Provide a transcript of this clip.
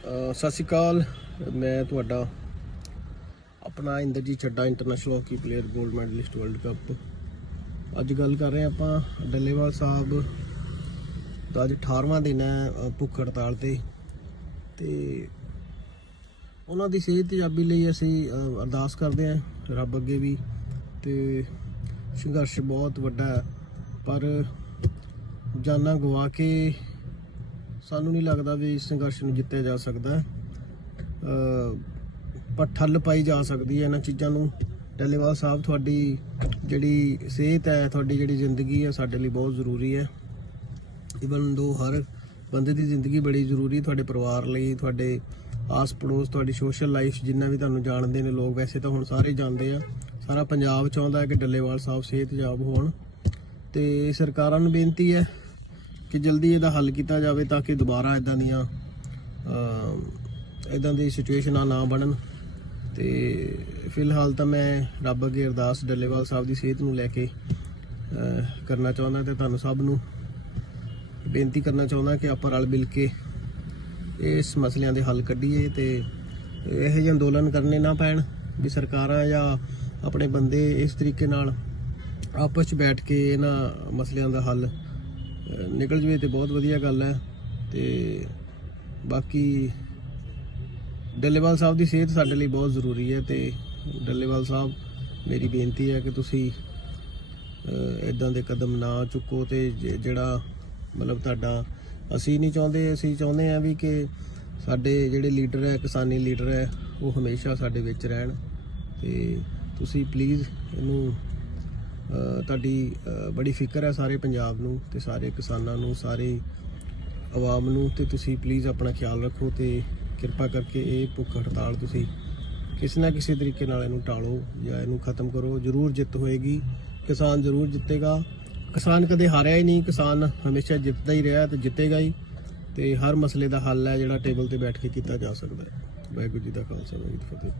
ਸਤਿ ਸ਼੍ਰੀ ਅਕਾਲ। ਮੈਂ ਤੁਹਾਡਾ ਆਪਣਾ Inderjit Chadha international hockey player 골ਡ ਮੈਡਲਿਸਟ ਵਰਲਡ ਕੱਪ ਅੱਜ ਗੱਲ ਕਰ ਰਹੇ ਆਪਾਂ ਡੱਲੇਵਾਲ ਸਾਹਿਬ ਦਾ ਅੱਜ 18ਵਾਂ ਦਿਨ ਹੈ ਭੁੱਖ ਹੜਤਾਲ ਤੇ। ਤੇ ਉਹਨਾਂ ਦੀ ਸਿਹਤ ਯਾਬੀ ਲਈ ਅਸੀਂ ਅਰਦਾਸ ਕਰਦੇ ਹਾਂ, ਰੱਬ ਅੱਗੇ ਵੀ। ਤੇ ਸੰਘਰਸ਼ ਬਹੁਤ ਵੱਡਾ ਪਰ ਜਾਨਾਂ ਗਵਾ ਕੇ ਸਾਨੂੰ ਨਹੀਂ ਲੱਗਦਾ ਵੀ ਇਸ ਸੰਘਰਸ਼ ਨੂੰ ਜਿੱਤਿਆ ਜਾ ਸਕਦਾ। ਪਰ ਠੱਲ ਪਾਈ ਜਾ ਸਕਦੀ ਹੈ ਇਹਨਾਂ ਚੀਜ਼ਾਂ ਨੂੰ। ਡੱਲੇਵਾਲ ਸਾਹਿਬ, ਤੁਹਾਡੀ ਜਿਹੜੀ ਸਿਹਤ ਹੈ, ਤੁਹਾਡੀ ਜਿਹੜੀ ਜ਼ਿੰਦਗੀ ਹੈ, ਸਾਡੇ ਲਈ ਬਹੁਤ ਜ਼ਰੂਰੀ ਹੈ। ਇਵਨ ਦੋ ਹਰ ਬੰਦੇ ਦੀ ਜ਼ਿੰਦਗੀ ਬੜੀ ਜ਼ਰੂਰੀ ਤੁਹਾਡੇ ਪਰਿਵਾਰ ਲਈ, ਤੁਹਾਡੇ ਆਸ ਪੜੋਸ ਤੁਹਾਡੀ ਸੋਸ਼ਲ ਲਾਈਫ ਜਿੰਨਾ ਵੀ ਤੁਹਾਨੂੰ ਜਾਣਦੇ ਨੇ ਲੋਕ, ਵੈਸੇ ਤਾਂ ਹੁਣ ਸਾਰੇ ਜਾਣਦੇ ਆ। ਸਾਰਾ ਪੰਜਾਬ ਚਾਹੁੰਦਾ ਹੈ ਕਿ ਡੱਲੇਵਾਲ ਸਾਹਿਬ ਸਿਹਤਯਾਬ ਹੋਣ। ਤੇ ਸਰਕਾਰਾਂ ਨੂੰ ਬੇਨਤੀ ਹੈ ਕਿ ਜਲਦੀ ਇਹਦਾ ਹੱਲ ਕੀਤਾ ਜਾਵੇ ਤਾਂ ਕਿ ਦੁਬਾਰਾ ਇਦਾਂ ਦੀਆਂ ਇਦਾਂ ਦੀ ਸਿਚੁਏਸ਼ਨਾਂ ਨਾ ਬਣਨ। ਤੇ ਫਿਲਹਾਲ ਤਾਂ ਮੈਂ ਰੱਬ ਅੱਗੇ ਅਰਦਾਸ ਡੱਲੇਵਾਲ ਸਾਹਿਬ ਦੀ ਸਿਹਤ ਨੂੰ ਲੈ ਕੇ ਕਰਨਾ ਚਾਹੁੰਦਾ ਤੇ ਤੁਹਾਨੂੰ ਸਭ ਨੂੰ ਬੇਨਤੀ ਕਰਨਾ ਚਾਹੁੰਦਾ ਕਿ ਆਪਾਂ ਰਲ ਮਿਲ ਕੇ ਇਸ ਮਸਲਿਆਂ ਦੇ ਹੱਲ ਕੱਢੀਏ ਤੇ ਇਹੋ ਜਿਹੇ ਅੰਦੋਲਨ ਕਰਨੇ ਨਾ ਪੈਣ ਵੀ ਸਰਕਾਰਾਂ ਜਾਂ ਆਪਣੇ ਬੰਦੇ ਇਸ ਤਰੀਕੇ ਨਾਲ ਆਪਸ ਵਿੱਚ ਬੈਠ ਕੇ ਇਹਨਾਂ ਮਸਲਿਆਂ ਦਾ ਹੱਲ ਨਿਕਲ ਜਵੇ ਤੇ ਬਹੁਤ ਵਧੀਆ ਗੱਲ ਹੈ ਤੇ ਬਾਕੀ ਡੱਲੇਵਾਲ ਸਾਹਿਬ ਦੀ ਸਿਹਤ ਸਾਡੇ ਲਈ ਬਹੁਤ ਜ਼ਰੂਰੀ ਹੈ ਤੇ ਡੱਲੇਵਾਲ ਸਾਹਿਬ, ਮੇਰੀ ਬੇਨਤੀ ਹੈ ਕਿ ਤੁਸੀਂ ਇਦਾਂ ਦੇ ਕਦਮ ਨਾ ਚੁੱਕੋ ਤੇ ਜ- ਜਿਹੜਾ ਮਤਲਬ ਤੁਹਾਡਾ, ਅਸੀਂ ਨਹੀਂ ਚਾਹੁੰਦੇ, ਅਸੀਂ ਚਾਹੁੰਦੇ ਆ ਵੀ ਕਿ ਸਾਡੇ ਜਿਹੜੇ ਲੀਡਰ ਹੈ, ਕਿਸਾਨੀ ਲੀਡਰ ਹੈ, ਉਹ ਹਮੇਸ਼ਾ ਸਾਡੇ ਵਿੱਚ ਰਹਿਣ ਤੇ ਤੁਸੀਂ ਪਲੀਜ਼ ਇਹਨੂੰ ਤੁਹਾਡੀ ਬੜੀ ਫਿਕਰ ਹੈ ਸਾਰੇ ਪੰਜਾਬ ਨੂੰ ਤੇ ਸਾਰੇ ਕਿਸਾਨਾਂ ਨੂੰ, ਸਾਰੇ ਆਵਾਮ ਨੂੰ ਤੇ ਤੁਸੀਂ ਪਲੀਜ਼ ਆਪਣਾ ਖਿਆਲ ਰੱਖੋ ਤੇ ਕਿਰਪਾ ਕਰਕੇ ਇਹ ਭੁੱਖ ਹੜਤਾਲ ਤੁਸੀਂ ਕਿਸੇ ਨਾ ਕਿਸੇ ਤਰੀਕੇ ਨਾਲ ਇਹਨੂੰ ਟਾਲੋ ਜਾਂ ਇਹਨੂੰ ਖਤਮ ਕਰੋ। ਜ਼ਰੂਰ ਜਿੱਤ ਹੋਏਗੀ। ਕਿਸਾਨ ਜ਼ਰੂਰ ਜਿੱਤੇਗਾ। ਕਿਸਾਨ ਕਦੇ ਹਾਰਿਆ ਹੀ ਨਹੀਂ। ਕਿਸਾਨ ਹਮੇਸ਼ਾ ਜਿੱਤਦਾ ਹੀ ਰਿਹਾ ਤੇ ਜਿੱਤੇਗਾ ਹੀ। ਤੇ ਹਰ ਮਸਲੇ ਦਾ ਹੱਲ ਹੈ ਜਿਹੜਾ ਟੇਬਲ ਤੇ ਬੈਠ ਕੇ ਕੀਤਾ ਜਾ ਸਕਦਾ ਹੈ। ਵਾਹਿਗੁਰੂ ਜੀ ਦਾ ਖਾਲਸਾ, ਵਾਹਿਗੁਰੂ ਜੀ ਕੀ ਫਤਿਹ।